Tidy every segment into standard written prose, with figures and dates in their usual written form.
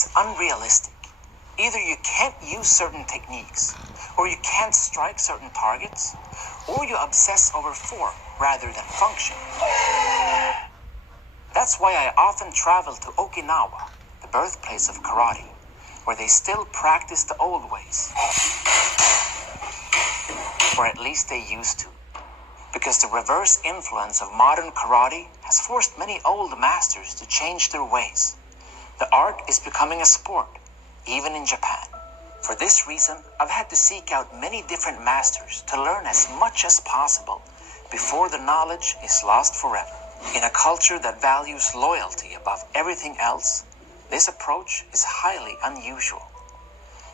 It's unrealistic. Either you can't use certain techniques, or you can't strike certain targets, or you obsess over form rather than function. That's why I often travel to Okinawa, the birthplace of karate, where they still practice the old ways. Or at least they used to. Because the reverse influence of modern karate has forced many old masters to change their ways. The art is becoming a sport, even in Japan. For this reason, I've had to seek out many different masters to learn as much as possible before the knowledge is lost forever. In a culture that values loyalty above everything else, this approach is highly unusual.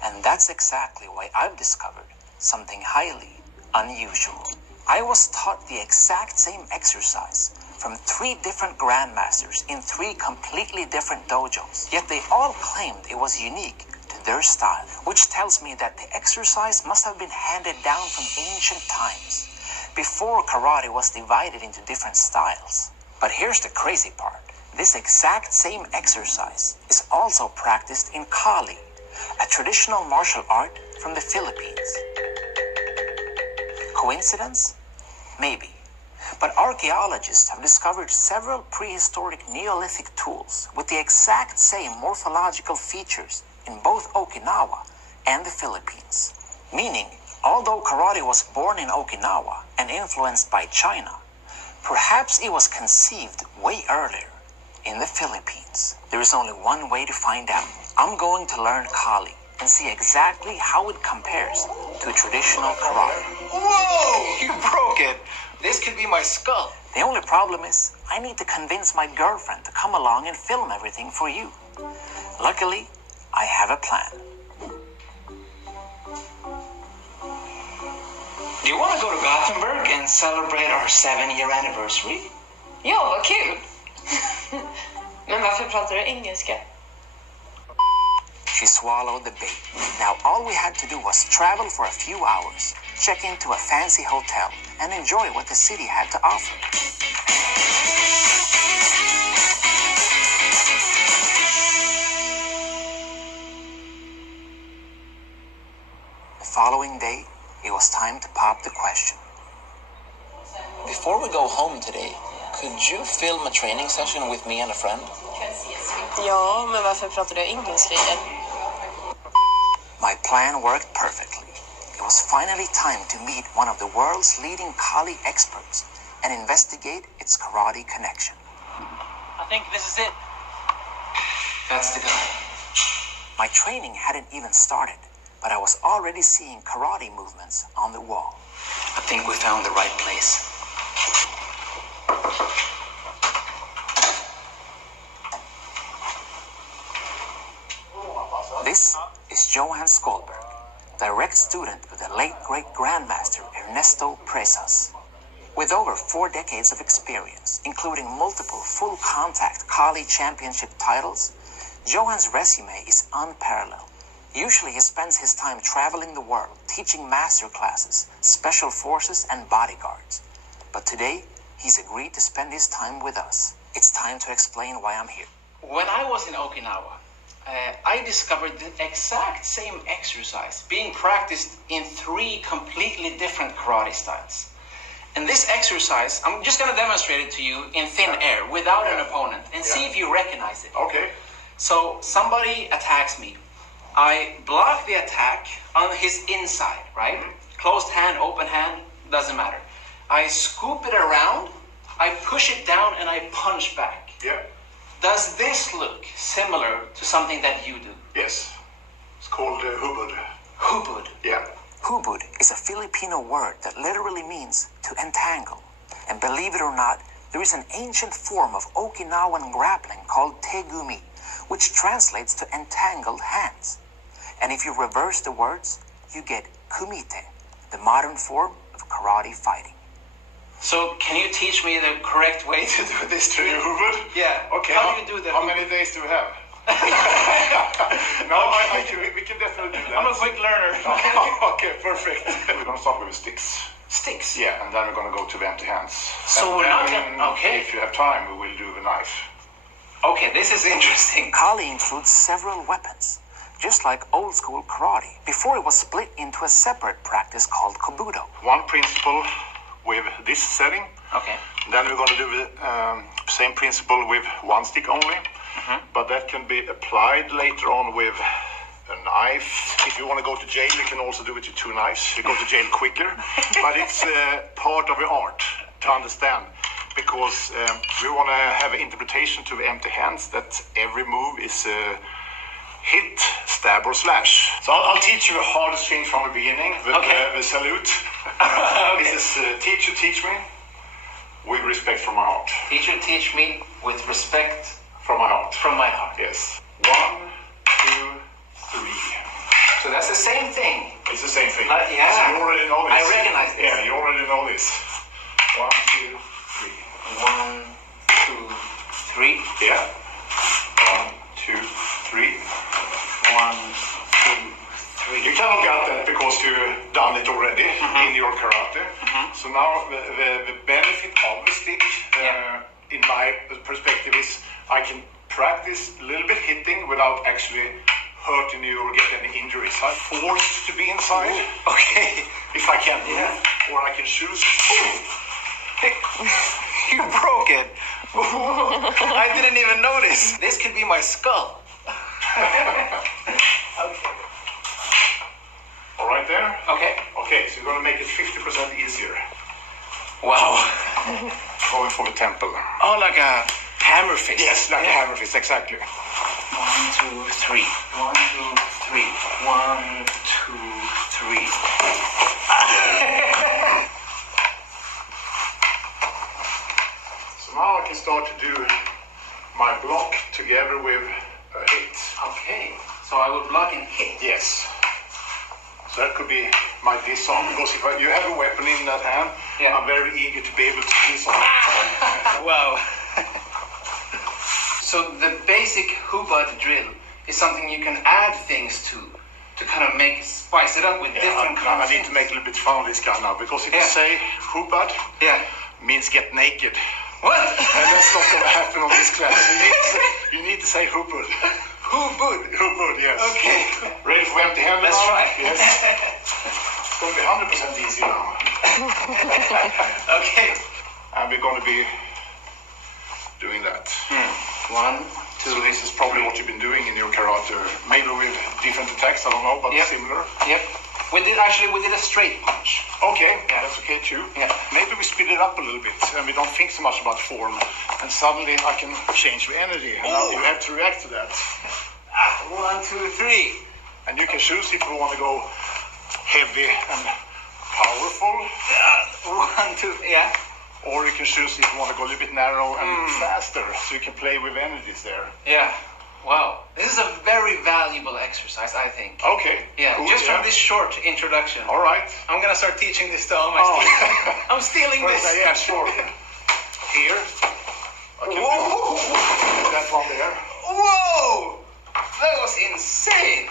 And that's exactly why I've discovered something highly unusual. I was taught the exact same exercise from 3 different grandmasters in 3 completely different dojos, yet they all claimed it was unique to their style, which tells me that the exercise must have been handed down from ancient times, before karate was divided into different styles. But here's the crazy part. This exact same exercise is also practiced in Kali, a traditional martial art from the Philippines. Coincidence? Maybe. But archaeologists have discovered several prehistoric Neolithic tools with the exact same morphological features in both Okinawa and the Philippines. Meaning, although karate was born in Okinawa and influenced by China, perhaps it was conceived way earlier in the Philippines. There is only one way to find out. I'm going to learn Kali and see exactly how it compares to traditional karate. Whoa! You broke it! This could be my skull. The only problem is, I need to convince my girlfriend to come along and film everything for you. Luckily, I have a plan. Do you want to go to Gothenburg and celebrate our 7-year anniversary? Ja, vad kul! Men varför pratar du engelska? She swallowed the bait. Now all we had to do was travel for a few hours, check into a fancy hotel, and enjoy what the city had to offer. The following day, it was time to pop the question. Before we go home today, could you film a training session with me and a friend? Ja, men varför pratar du engelska igen? My plan worked perfectly. It was finally time to meet one of the world's leading Kali experts and investigate its karate connection. I think this is it. That's the guy. My training hadn't even started, but I was already seeing karate movements on the wall. I think we found the right place. This is Johan Skolberg, direct student of the late great Grandmaster Ernesto Presas. With over 4 decades of experience, including multiple full-contact Kali championship titles, Johan's resume is unparalleled. Usually he spends his time traveling the world, teaching master classes, special forces, and bodyguards. But today, he's agreed to spend his time with us. It's time to explain why I'm here. When I was in Okinawa, I discovered the exact same exercise being practiced in 3 completely different karate styles. And this exercise, I'm just going to demonstrate it to you in thin air without an opponent and see if you recognize it. Okay. So somebody attacks me. I block the attack on his inside, right? Closed hand, open hand, doesn't matter. I scoop it around, I push it down, and I punch back. Yeah. Does this look similar to something that you do? Yes. It's called hubud. Hubud. Yeah. Hubud is a Filipino word that literally means to entangle. And believe it or not, there is an ancient form of Okinawan grappling called tegumi, which translates to entangled hands. And if you reverse the words, you get kumite, the modern form of karate fighting. So can you teach me the correct way to do this trick? Hubud? Yeah. Okay. How do you do that? How many days do we have? No, we can definitely do that. I'm a quick learner. Okay, perfect. We're going to start with the sticks. Sticks. Yeah, and then we're going to go to the empty hands. So And we're not then, gonna... Okay. If you have time, we will do the knife. Okay, this is interesting. Kali includes several weapons, just like old school karate, before it was split into a separate practice called Kobudo. One principle with this setting. Okay. Then we're going to do the same principle with one stick only. But that can be applied later on with a knife. If you want to go to jail, you can also do it with two knives. You go to jail quicker. But it's part of the art to understand. Because we want to have an interpretation to the empty hands that every move is hit, stab, or slash. So I'll teach you the hardest thing from the beginning, the salute. This is teacher, teach me with respect from my heart. Teacher, teach me with respect From my heart. from my heart. Yes. 1, 2, 3. So that's the same thing. It's the same thing. Yeah. So you already know this. I recognize this. Yeah, you already know this. 1, 2, 3. 1, 2, 3. Yeah. 1, 2, 3. 1, 2, 3. You cannot get that because you've done it already in your karate. So now the benefit of the stick, in my perspective, is I can practice a little bit hitting without actually hurting you or get any injuries. I'm forced to be inside. Okay. If I can't move, or I can choose. You broke it. I didn't even notice. This could be my skull. Okay. All right there? Okay. Okay, so you're going to make it 50% easier. Wow. Going for the temple. Oh, like a hammer fist. Yes, like a hammer fist, exactly. 1, 2, 3. 1, 2, 3. 1, 2, 3. So now I can start to do my block together with a hit. Okay. So I will block and hit. Yes. So that could be my disarm, because if you have a weapon in that hand, I'm very eager to be able to disarm. Wow. So the basic hubad drill is something you can add things to kind of spice it up with different kinds I need to make a little bit fun of this guy now, because if you say hubad, means get naked. What? And that's not going to happen on this class. You need to say hubad. Hubud. Hubad, yes. Okay. Ready for empty hand? Let's try. Yes. It's going to be 100% easy now. Okay. And we're going to be doing that. 1, 2. So this is probably what you've been doing in your karate. Maybe with different attacks, I don't know, but similar. Yep. We did a straight punch. Okay, that's okay too. Yeah. Maybe we speed it up a little bit and we don't think so much about form. And suddenly I can change the energy. And now you have to react to that. 1, 2, 3. And you can choose if you want to go heavy and powerful. 1, 2, yeah. Or you can choose if you want to go a little bit narrow and faster. So you can play with energies there. Yeah. Wow. This is a very valuable exercise, I think. Okay. Yeah, cool, just from this short introduction. All right. I'm going to start teaching this to all my students. I'm stealing this. Yeah, sure. Here. I can do that one there. Whoa! That was insane.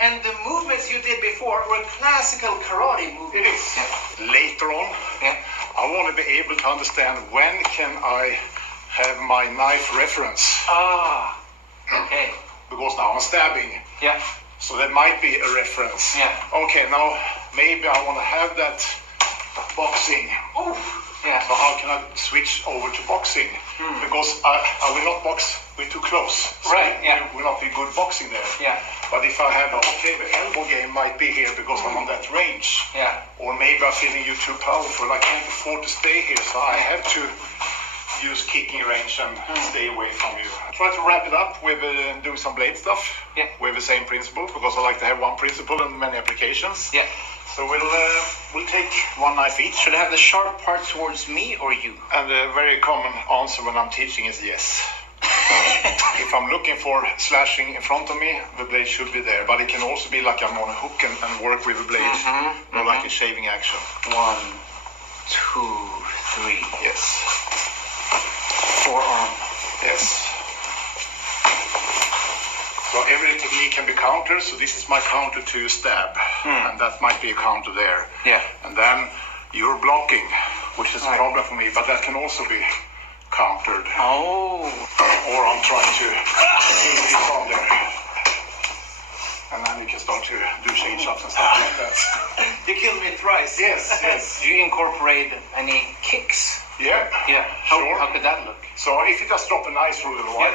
And the movements you did before were classical karate movements. It is. Later on, I want to be able to understand when can I have my knife reference. Okay. Because now I'm stabbing. Yeah. So that might be a reference. Yeah. Okay, now maybe I want to have that boxing. Ooh. Yeah. So how can I switch over to boxing? Because I will not box with too close. So Right, yeah. Will not be good boxing there. Yeah. But if I have, the elbow game might be here because I'm on that range. Yeah. Or maybe I'm feeling you too powerful. I can't afford to stay here, so I have to use kicking range and stay away from you. I try to wrap it up with doing some blade stuff with the same principle, because I like to have one principle and many applications. Yeah. So we'll take one knife each. Should I have the sharp part towards me or you? And a very common answer when I'm teaching is yes. If I'm looking for slashing in front of me, the blade should be there. But it can also be like I'm on a hook and work with the blade, more like a shaving action. 1, 2, 3. Yes. Forearm. Yes. So every technique can be countered. So this is my counter to stab, and that might be a counter there. Yeah. And then you're blocking, which is a problem for me, but that can also be countered. Oh. Or I'm trying to move this on there. And then you can start to do change-ups and stuff like that. You killed me thrice. Yes, yes. Do you incorporate any kicks? Yeah, Yeah. sure. How could that look? So if you just drop a knife for a little while,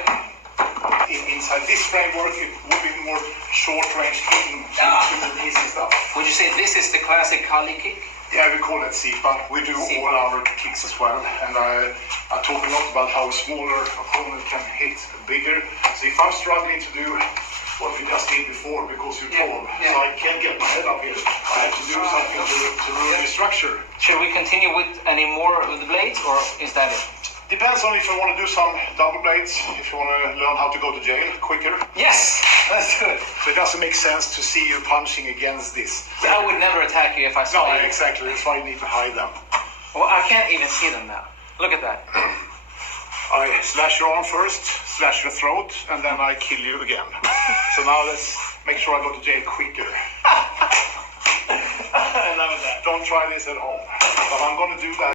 inside this framework, it would be more short-range kicking to the knees and stuff. Would you say this is the classic Kali kick? Yeah, we call it SIPA. We do all our kicks as well. And I talk a lot about how a smaller opponent can hit bigger. So if I'm struggling to do what we just did before because you're tall, so I can't get my head up here, I have to do something to ruin the structure. Should we continue with any more with the blades, or is that it? Depends on if you want to do some double blades, if you want to learn how to go to jail quicker. Yes, let's do it. So it doesn't make sense to see you punching against this. I would never attack you if I saw No, you. exactly. That's why you need to hide them. Well, I can't even see them now. Look at that. I slash your arm first, slash your throat, and then I kill you again. So now let's make sure I go to jail quicker. I love that. Don't try this at home. But I'm going to do that.